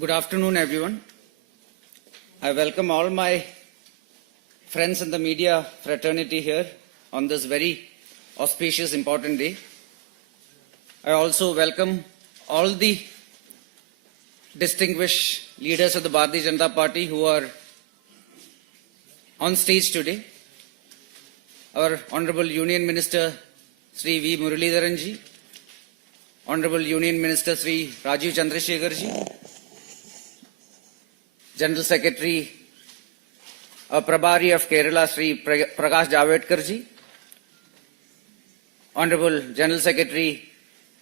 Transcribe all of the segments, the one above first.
Good afternoon, everyone. I welcome all my friends in the media fraternity here on this very auspicious, important day. I also welcome all the distinguished leaders of the Bharatiya Janata Party who are on stage today. Our Honorable Union Minister Sri V. Muralidharan ji, Honorable Union Minister Sri Rajiv Chandrasekhar ji, General Secretary Prabhari of Kerala Sri Prakash Javadekar ji, Honorable General Secretary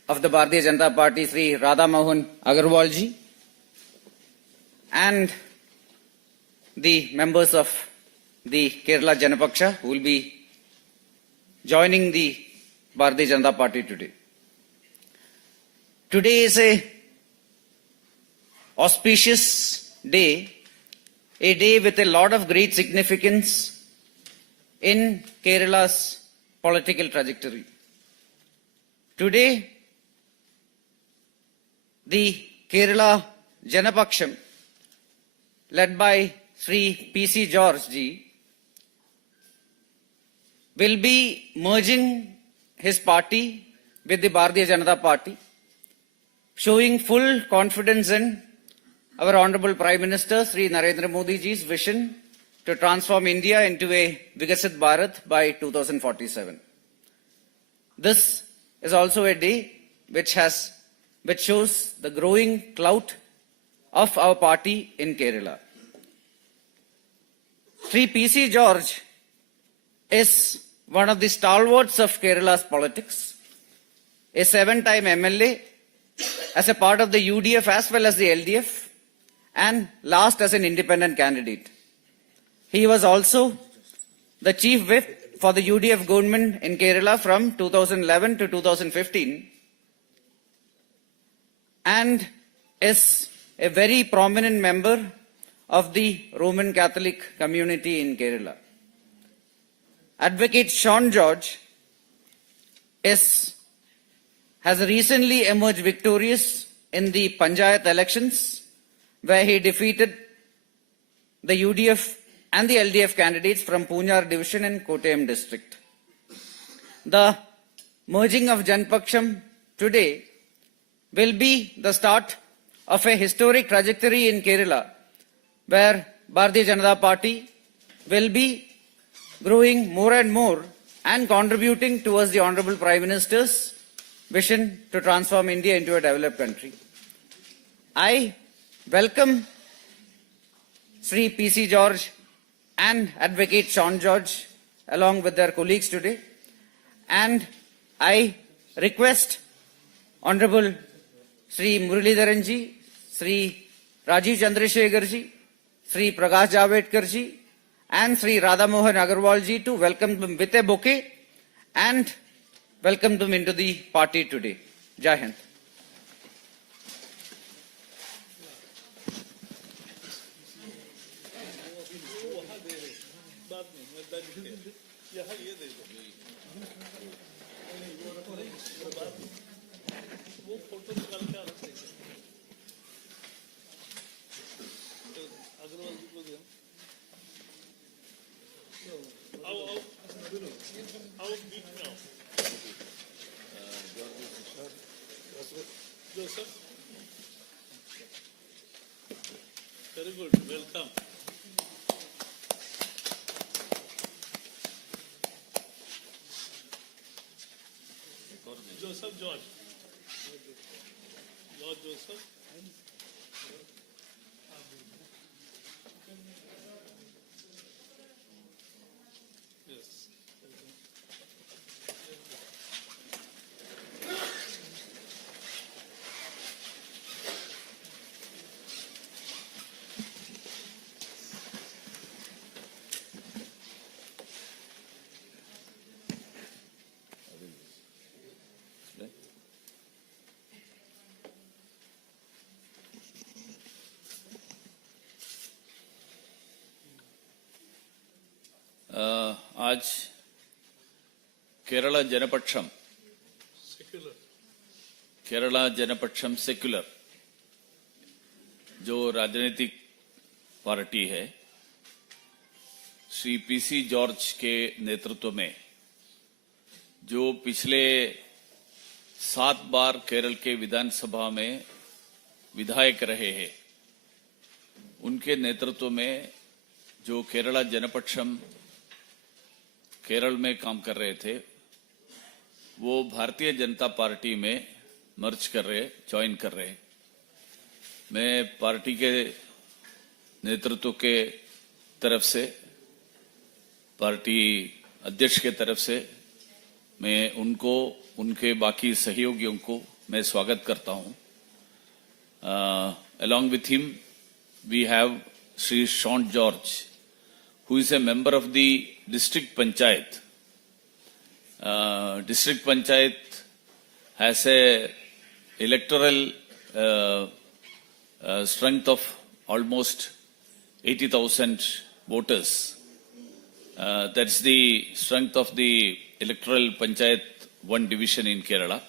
of the Bharatiya Janata Party Sri Radha Mohan Agarwal ji, and the members of the Kerala Janapaksha who will be joining the Bharatiya Janata Party today. Today is a auspicious day, a day with a lot of great significance in Kerala's political trajectory. Today, the Kerala Janapaksham, led by Sri P.C. George ji, will be merging his party with the Bharatiya Janata Party, showing full confidence in our Honorable Prime Minister Sri Narendra Modi ji's vision to transform India into a Vikasit Bharat by 2047. This is also a day which shows the growing clout of our party in Kerala. Sri P.C. George is one of the stalwarts of Kerala's politics, a 7-time MLA as a part of the UDF as well as the LDF, and last as an independent candidate. He was also the chief whip for the UDF government in Kerala from 2011 to 2015 and is a very prominent member of the Roman Catholic community in Kerala. Advocate Sean George has recently emerged victorious in the Panchayat elections, where he defeated the UDF and the LDF candidates from Poonar division and Kottayam district. The merging of Janapaksham today will be the start of a historic trajectory in Kerala, where Bharatiya Janata Party will be growing more and more and contributing towards the Honorable Prime Minister's vision to transform India into a developed country. I welcome Sri P.C. George and Advocate Sean George along with their colleagues today, and I request Honorable Sri Muralidharan ji, Sri Rajiv Chandrasekhar ji, Sri Prakash Javadekar ji, and Sri Radha Mohan Agarwal ji to welcome them with a bouquet and welcome them into the party today. Jai Hind. Joseph. Very good. Welcome. Joseph George. George Joseph. Yes. आज Kerala जनपक्षम Secular. Kerala जनपक्षम secular जो राजनीतिक party है, Shri PC George के नेतृत्व में जो पिछले 7 बार केरल के विधानसभा में विधायक रहे हैं, उनके नेतृत्व में जो केरला जनपक्षम केरल में काम कर रहे थे, वो भारतीय जनता पार्टी में मर्ज कर रहे, ज्वाइन कर रहे। मैं पार्टी के नेतृत्व के तरफ से, पार्टी अध्यक्ष के तरफ से मैं उनको, उनके बाकी सहयोगियों को मैं स्वागत करता हूं। Along with him, we have Sri Sean George, who is a member of the District Panchayat. District Panchayat has a electoral strength of almost 80,000 voters. That's the strength of the electoral Panchayat 1 division in Kerala.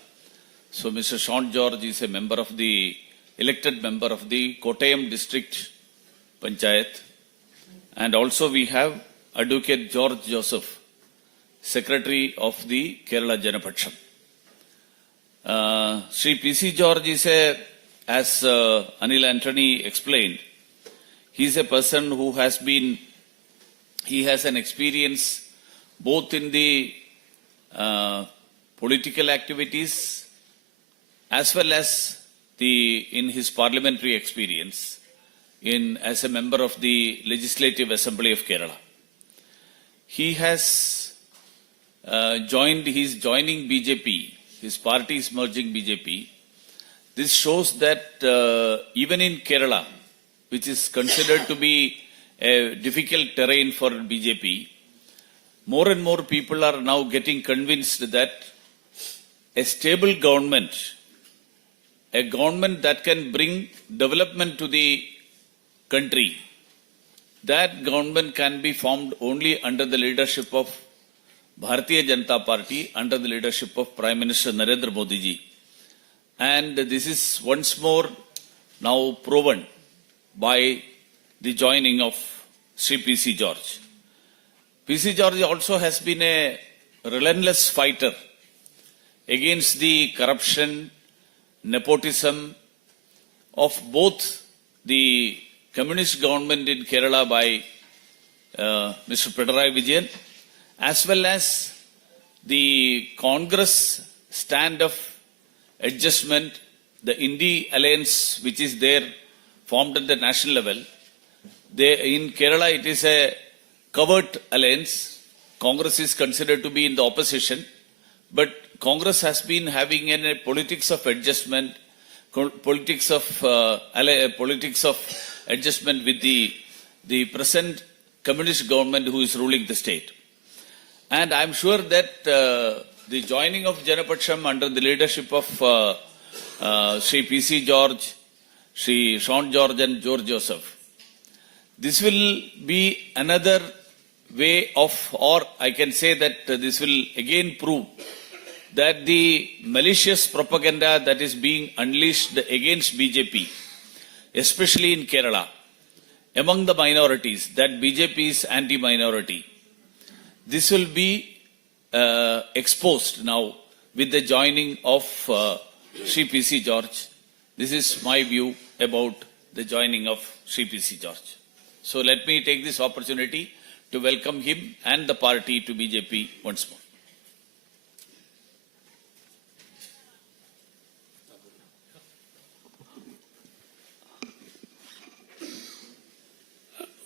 So Mr. Sean George is a member of the, elected member of the Kottayam District Panchayat. And also we have Advocate George Joseph, Secretary of the Kerala Janapaksham. Sri P.C. George is as Anil Antony explained, he is a person who has been, he has an experience both in the political activities as well as in his parliamentary experience as a member of the Legislative Assembly of Kerala. He has he is joining BJP, his party is merging BJP. This shows that even in Kerala, which is considered to be a difficult terrain for BJP, more and more people are now getting convinced that a stable government, a government that can bring development to the country, that government can be formed only under the leadership of Bharatiya Janata Party, under the leadership of Prime Minister Narendra Modi ji. And this is once more now proven by the joining of Sri P.C. George. P.C. George also has been a relentless fighter against the corruption, nepotism of both the communist government in Kerala by Mr. Pinarayi Vijayan, as well as the Congress stand of adjustment, the Indi alliance which is there formed at the national level. In Kerala it is a covert alliance. Congress is considered to be in the opposition, but Congress has been having a politics of adjustment, politics of adjustment with the present communist government who is ruling the state. And I'm sure that the joining of Janapaksham under the leadership of Sri P.C. George, Sri Sean George and George Joseph, this will be another way of, or I can say that this will again prove that the malicious propaganda that is being unleashed against BJP, especially in Kerala, among the minorities, that BJP is anti-minority, this will be exposed now with the joining of Sri P.C. George. This is my view about the joining of Sri P.C. George. So let me take this opportunity to welcome him and the party to BJP once more.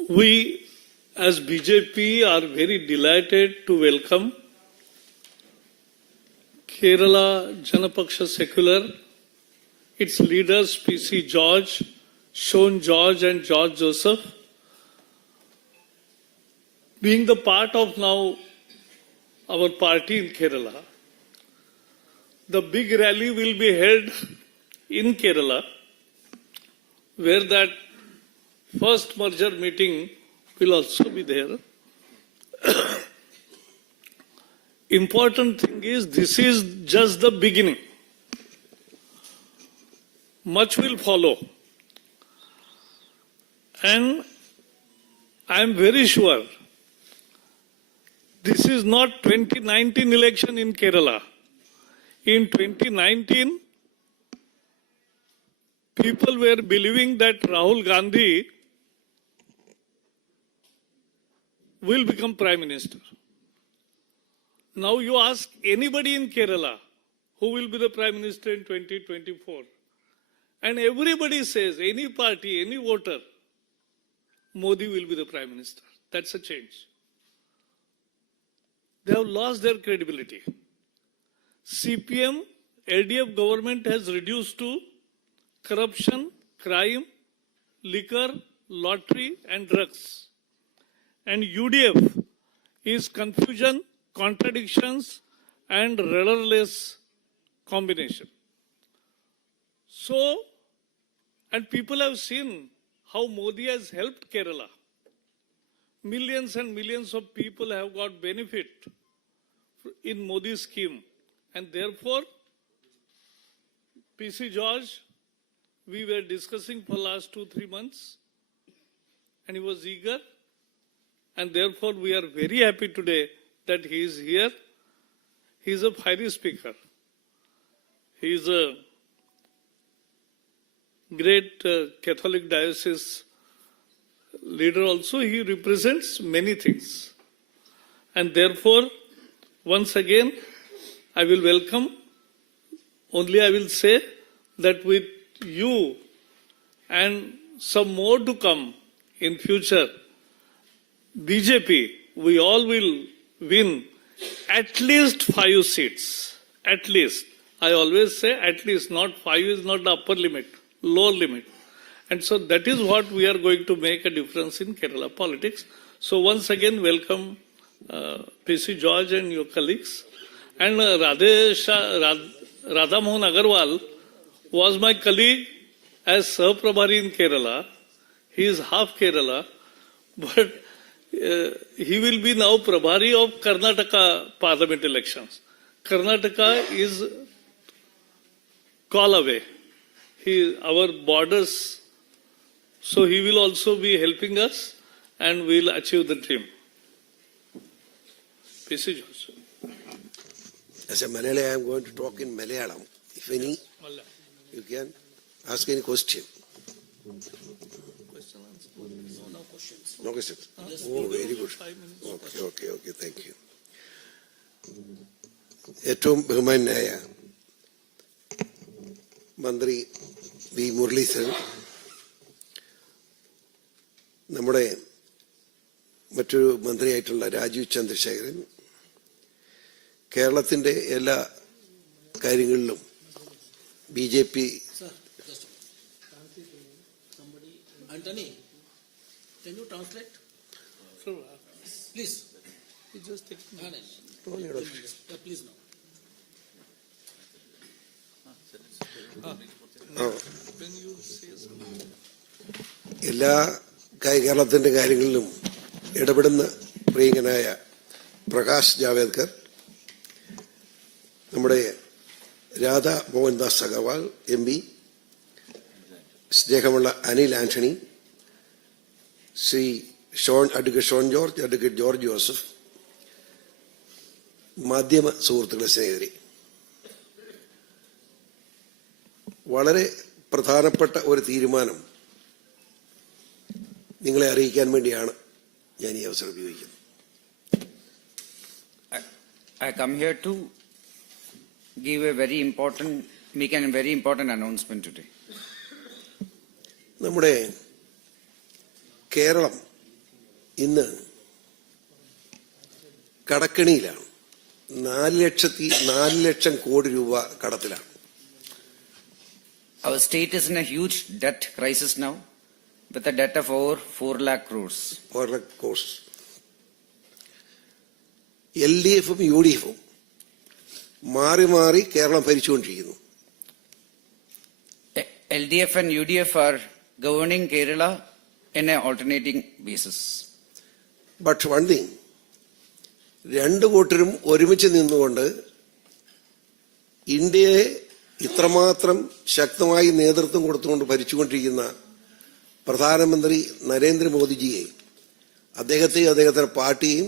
We as BJP are very delighted to welcome Kerala Janapaksha Secular, its leaders P.C. George, Sean George and George Joseph, being the part of now our party in Kerala. The big rally will be held in Kerala, where that first merger meeting will also be there. Important thing is, this is just the beginning. Much will follow. And I am very sure this is not 2019 election in Kerala. In 2019, people were believing that Rahul Gandhi will become Prime Minister. Now you ask anybody in Kerala who will be the Prime Minister in 2024, and everybody says, any party, any voter, Modi will be the Prime Minister. That's a change. They have lost their credibility. CPM, LDF government has reduced to corruption, crime, liquor, lottery, and drugs. And UDF is confusion, contradictions, and rudderless combination. So, and people have seen how Modi has helped Kerala. Millions and millions of people have got benefit in Modi's scheme. And therefore, PC George, we were discussing for last 2-3 months, and he was eager. And therefore, we are very happy today that he is here. He is a fiery speaker. He is a great Catholic diocese leader also. He represents many things. And therefore, once again, I will welcome. Only I will say that with you and some more to come in future, BJP, we all will win at least 5 seats. At least. I always say at least, not 5 is not the upper limit, lower limit. And so that is what we are going to make a difference in Kerala politics. So once again, welcome PC George and your colleagues. And Radha Mohan Agarwal was my colleague as Sahaprabhari in Kerala. He is half Kerala, but he will be now Prabhari of Karnataka Parliament elections. Karnataka is call away. Our borders, so he will also be helping us and we will achieve the dream. PC George. As a Malayali, I am going to talk in Malayalam. If any, you can ask any question. No questions? Oh, very good. Okay, thank you. ഏറ്റവും ബഹുമാനായ മന്ത്രി V Muraleedharan, നമ്മുടെ മറ്റൊരു മന്ത്രിയായിട്ടുള്ള രാജീവ് ചന്ദ്രശേഖരൻ, കേരളത്തിന്റെ എല്ലാ കാര്യങ്ങളിലും BJP Anthony, can you translate? Sure. Please. You just take Yeah, please now. when you say something. എല്ലാ കേരളത്തിന്റെ കാര്യങ്ങളിലും ഇടപെടുന്ന പ്രിയങ്കനായ പ്രകാശ് ജാവേദ്കർ, നമ്മുടെ രാധ മോഹൻദാസ് അഗർവാൾ MP, സ്നേഹമുള്ള അനിൽ ആന്റണി, ശ്രീ അഡ്വക്കേറ്റ് ഷോൺ ജോർജ്, അഡ്വക്കേറ്റ് ജോർജ് ജോസഫ്, മാധ്യമ സുഹൃത്തുക്കളെ, സ്നേഹിതരെ, വളരെ പ്രധാനപ്പെട്ട ഒരു തീരുമാനം നിങ്ങളെ അറിയിക്കാൻ വേണ്ടിയാണ് ഞാൻ ഈ അവസരം ഉപയോഗിക്കുന്നത്. I come here to make a very important announcement today. നമ്മുടെ കേരളം ഇന്ന് കടക്കെണിയിലാണ്. 4 ലക്ഷം കോടി രൂപ കടത്തിലാണ്. Our state is in a huge debt crisis now, with a debt of over 4 lakh crores. LDF-ഉം UDF-ഉം മാറി മാറി Keralam ഭരിച്ചുകൊണ്ടിരിക്കുന്നു. LDF and UDF are governing Kerala in an alternating basis. But one thing, രണ്ടു കൂട്ടരും ഒരുമിച്ച് നിന്നുകൊണ്ട് ഇന്ത്യയെ ഇത്രമാത്രം ശക്തമായി നേതൃത്വം കൊടുത്തുകൊണ്ട് ഭരിച്ചുകൊണ്ടിരിക്കുന്ന പ്രധാനമന്ത്രി നരേന്ദ്രമോദിജിയെ അദ്ദേഹത്തെയും അദ്ദേഹത്തിന്റെ പാർട്ടിയും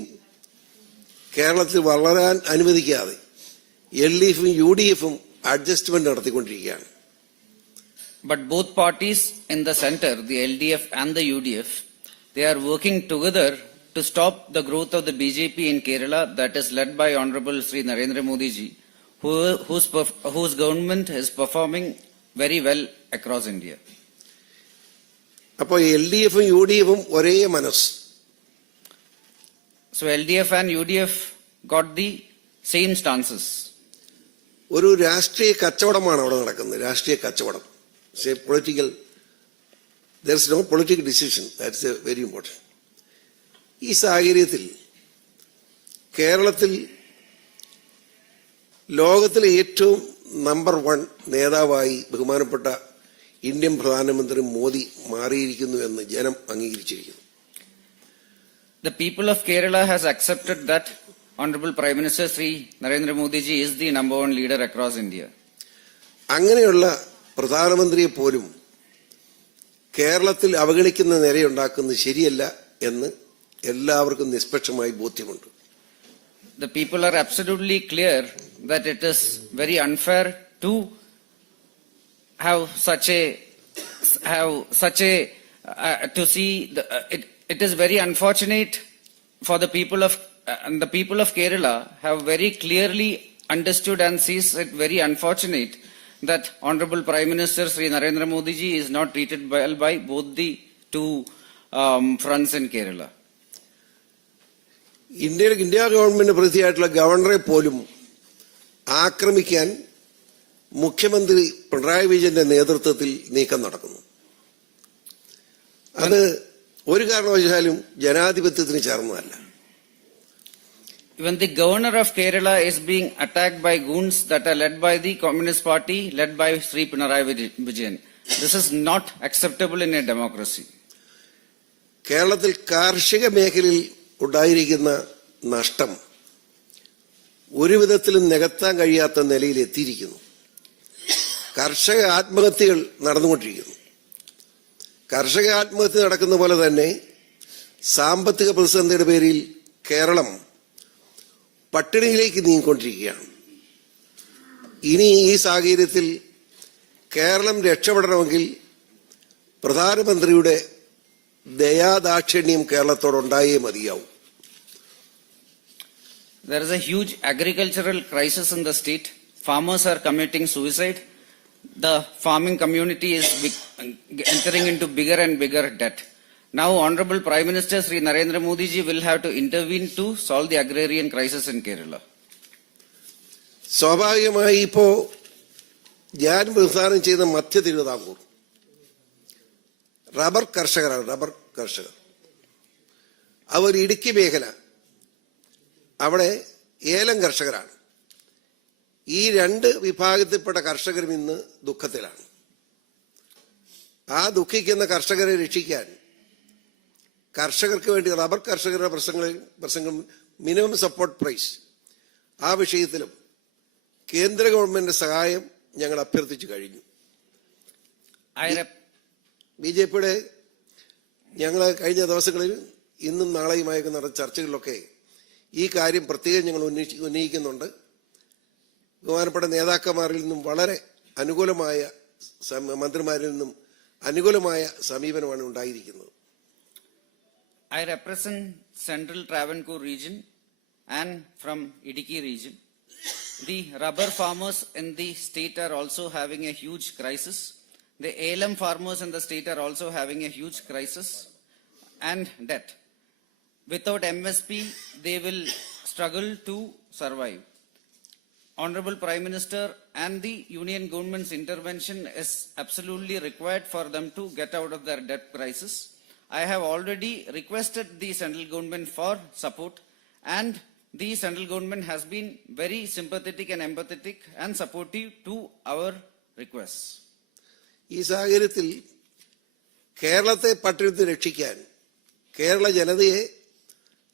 കേരളത്തിൽ വളരാൻ അനുവദിക്കാതെ LDFും UDFും അഡ്ജസ്റ്റ്മെന്റ് നടത്തിക്കൊണ്ടിരിക്കുകയാണ്. But both parties in the center, the LDF and the UDF, they are working together to stop the growth of the BJP in Kerala that is led by Honorable Sri Narendra Modi ji, whose government is performing very well across India. അപ്പോൾ LDFും UDFും ഒരേ മനസ്സ്. So LDF and UDF got the same stances. ഒരു രാഷ്ട്രീയ കച്ചവടമാണ് അവിടെ നടക്കുന്നത്. രാഷ്ട്രീയ കച്ചവടം. There is no political decision. That's very important. ഈ സാഹചര്യത്തിൽ കേരളത്തിൽ ലോകത്തിലെ ഏറ്റവും നമ്പർ 1 നേതാവായി ബഹുമാനപ്പെട്ട ഇന്ത്യൻ പ്രധാനമന്ത്രി മോദി മാറിയിരിക്കുന്നു എന്ന് ജനം അംഗീകരിച്ചിരിക്കുന്നു. The people of Kerala has accepted that Honorable Prime Minister Sri Narendra Modi ji is the number 1 leader across India. അങ്ങനെയുള്ള പ്രധാനമന്ത്രിയെ പോലും കേരളത്തിൽ അവഗണിക്കുന്ന നിലയുണ്ടാക്കുന്നത് ശരിയല്ല എന്ന് എല്ലാവർക്കും നിഷ്പക്ഷമായി ബോധ്യമുണ്ട്. The people are absolutely clear that it is very unfair to have to see it is very unfortunate for the people of the people of Kerala have very clearly understood and sees it very unfortunate that Honorable Prime Minister Sri Narendra Modi ji is not treated well by both the two fronts in Kerala. India government പ്രതിയായിട്ടുള്ള ഗവർണറെ പോലും ആക്രമിക്കാൻ മുഖ്യമന്ത്രി പിണറായി വിജയന്റെ നേതൃത്വത്തിൽ നീക്കം നടക്കുന്നു. അത് ഒരു കാരണവശാലും ജനാധിപത്യത്തിന് ചേർന്നതല്ല. Even the governor of Kerala is being attacked by goons that are led by the Communist Party, led by Sri Pinarayi Vijayan. This is not acceptable in a democracy. കേരളത്തിൽ കാർഷിക മേഖലയിൽ ഉണ്ടായിരിക്കുന്ന നഷ്ടം ഒരു വിധത്തിലും നികത്താൻ കഴിയാത്ത നിലയിൽ എത്തിയിരിക്കുന്നു. കർഷക ആത്മഹത്യകൾ നടന്നുകൊണ്ടിരിക്കുന്നു. കർഷക ആത്മഹത്യ നടക്കുന്ന പോലെ തന്നെ സാമ്പത്തിക പ്രതിസന്ധിയുടെ പേരിൽ കേരളം പട്ടിണിയിലേക്ക് നീങ്ങിക്കൊണ്ടിരിക്കുകയാണ്. ഇനി ഈ സാഹചര്യത്തിൽ കേരളം രക്ഷപ്പെടണമെങ്കിൽ പ്രധാനമന്ത്രിയുടെ ദയാദാക്ഷിണ്യം കേരളത്തോടുണ്ടായേ മതിയാവും. There is a huge agricultural crisis in the state. Farmers are committing suicide. The farming community is entering into bigger and bigger debt. Now, Honorable Prime Minister Sri Narendra Modi ji will have to intervene to solve the agrarian crisis in Kerala. സ്വാഭാവികമായി ഇപ്പോ ഞാൻ വിഭാവനം ചെയ്ത മധ്യ Thiruvithamkoor rubber കർഷകരാണ്. അവർ ഇടുക്കി മേഖല അവിടെ ഏലം കർഷകരാണ്. ഈ 2 വിഭാഗത്തിൽപ്പെട്ട കർഷകരും ഇന്ന് ദുഃഖത്തിലാണ്. ആ ദുഃഖിക്കുന്ന കർഷകരെ രക്ഷിക്കാൻ കർഷകർക്ക് വേണ്ടി റബ്ബർ കർഷകരുടെ പ്രശ്നങ്ങൾ മിനിമം സപ്പോർട്ട് പ്രൈസ് ആ വിഷയത്തിലും കേന്ദ്ര ഗവൺമെന്റിന്റെ സഹായം ഞങ്ങൾ അഭ്യർത്ഥിച്ചു കഴിഞ്ഞു. BJPയുടെ ഞങ്ങൾ കഴിഞ്ഞ ദിവസങ്ങളിൽ ഇന്നും നാളെയുമായി നടന്ന ചർച്ചകളിലൊക്കെ ഈ കാര്യം പ്രത്യേകം ഞങ്ങൾ ഉന്നയിക്കുന്നുണ്ട്. ബഹുമാനപ്പെട്ട നേതാക്കന്മാരിൽ നിന്നും വളരെ അനുകൂലമായ മന്ത്രിമാരിൽ നിന്നും അനുകൂലമായ സമീപനമാണ് ഉണ്ടായിരിക്കുന്നത്. I represent Central Travancore region and from Idiki region. The rubber farmers in the state are also having a huge crisis. The ALM farmers in the state are also having a huge crisis and debt. Without MSP, they will struggle to survive. Honorable Prime Minister and the Union government's intervention is absolutely required for them to get out of their debt crisis. I have already requested the central government for support, and the central government has been very sympathetic and empathetic and supportive to our requests. ഈ സാഹചര്യത്തിൽ കേരളത്തെ പട്ടിണി രക്ഷിക്കാൻ കേരള ജനതയെ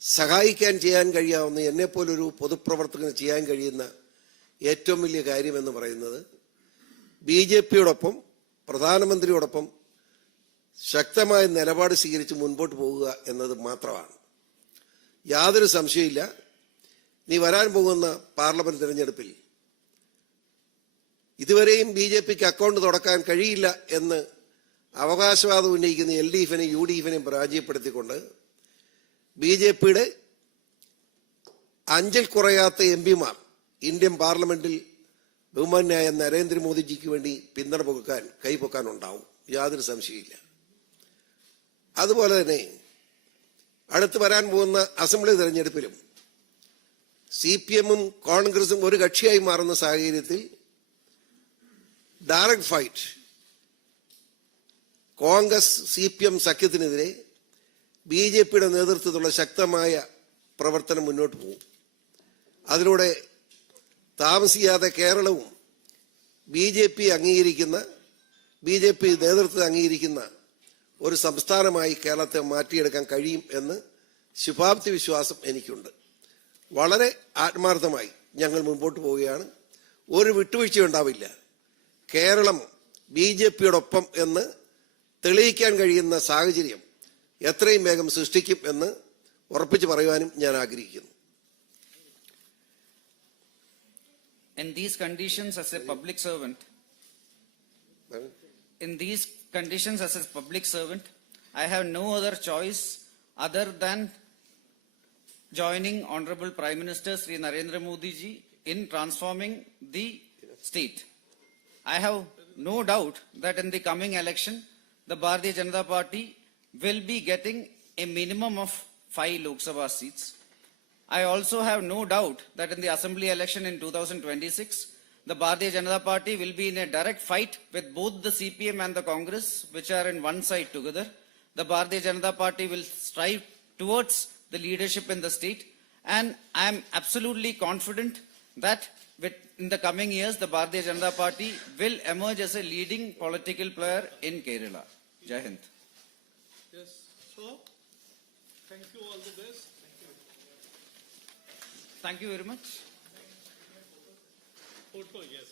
സഹായിക്കാൻ ചെയ്യാൻ കഴിയാവുന്ന എന്നെപ്പോലൊരു പൊതുപ്രവർത്തകന് ചെയ്യാൻ കഴിയുന്ന ഏറ്റവും വലിയ കാര്യമെന്ന് പറയുന്നത് BJPയോടൊപ്പം പ്രധാനമന്ത്രിയോടൊപ്പം ശക്തമായ നിലപാട് സ്വീകരിച്ച് മുൻപോട്ട് പോകുക എന്നത് മാത്രമാണ്. യാതൊരു സംശയമില്ല, നീ വരാൻ പോകുന്ന പാർലമെന്റ് തിരഞ്ഞെടുപ്പിൽ ഇതുവരെയും BJPക്ക് അക്കൗണ്ട് തുറക്കാൻ കഴിയില്ല എന്ന് അവകാശവാദം ഉന്നയിക്കുന്ന LDFനെയും UDFനെയും പരാജയപ്പെടുത്തിക്കൊണ്ട് BJPയുടെ 5-ൽ കുറയാത്ത MPമാർ ഇന്ത്യൻ പാർലമെന്റിൽ ബഹുമാന്യായ നരേന്ദ്രമോദിജിക്ക് വേണ്ടി പിന്തുണ കൈപ്പൊക്കാനുണ്ടാവും. യാതൊരു സംശയമില്ല. അതുപോലെ തന്നെ അടുത്ത് വരാൻ പോകുന്ന അസംബ്ലി തെരഞ്ഞെടുപ്പിലും CPMഉം കോൺഗ്രസും ഒരു കക്ഷിയായി മാറുന്ന സാഹചര്യത്തിൽ ഡയറക്ട് ഫൈറ്റ് കോൺഗ്രസ് CPM സഖ്യത്തിനെതിരെ BJPയുടെ നേതൃത്വത്തിലുള്ള ശക്തമായ പ്രവർത്തനം മുന്നോട്ട് പോകും. അതിലൂടെ താമസിയാതെ കേരളവും BJP നേതൃത്വത്തെ അംഗീകരിക്കുന്ന ഒരു സംസ്ഥാനമായി കേരളത്തെ മാറ്റിയെടുക്കാൻ കഴിയും എന്ന് ശുഭാപ്തി വിശ്വാസം എനിക്കുണ്ട്. വളരെ ആത്മാർത്ഥമായി ഞങ്ങൾ മുമ്പോട്ട് പോവുകയാണ്. ഒരു വിട്ടുവീഴ്ച ഉണ്ടാവില്ല. കേരളം BJPയോടൊപ്പം എന്ന് തെളിയിക്കാൻ കഴിയുന്ന സാഹചര്യം എത്രയും വേഗം സൃഷ്ടിക്കും എന്ന് ഉറപ്പിച്ചു പറയുവാനും ഞാൻ ആഗ്രഹിക്കുന്നു. In these conditions, as a public servant, I have no other choice other than joining Honorable Prime Minister Sri Narendra Modi ji in transforming the state. I have no doubt that in the coming election, the Bharatiya Janata Party will be getting a minimum of 5 Lok Sabha seats. I also have no doubt that in the assembly election in 2026, the Bharatiya Janata Party will be in a direct fight with both the CPM and the Congress, which are in one side together. The Bharatiya Janata Party will strive towards the leadership in the state, and I am absolutely confident that in the coming years, the Bharatiya Janata Party will emerge as a leading political player in Kerala. Jai Hind. Yes. So, thank you, all the best. Thank you very much. Photo, yes.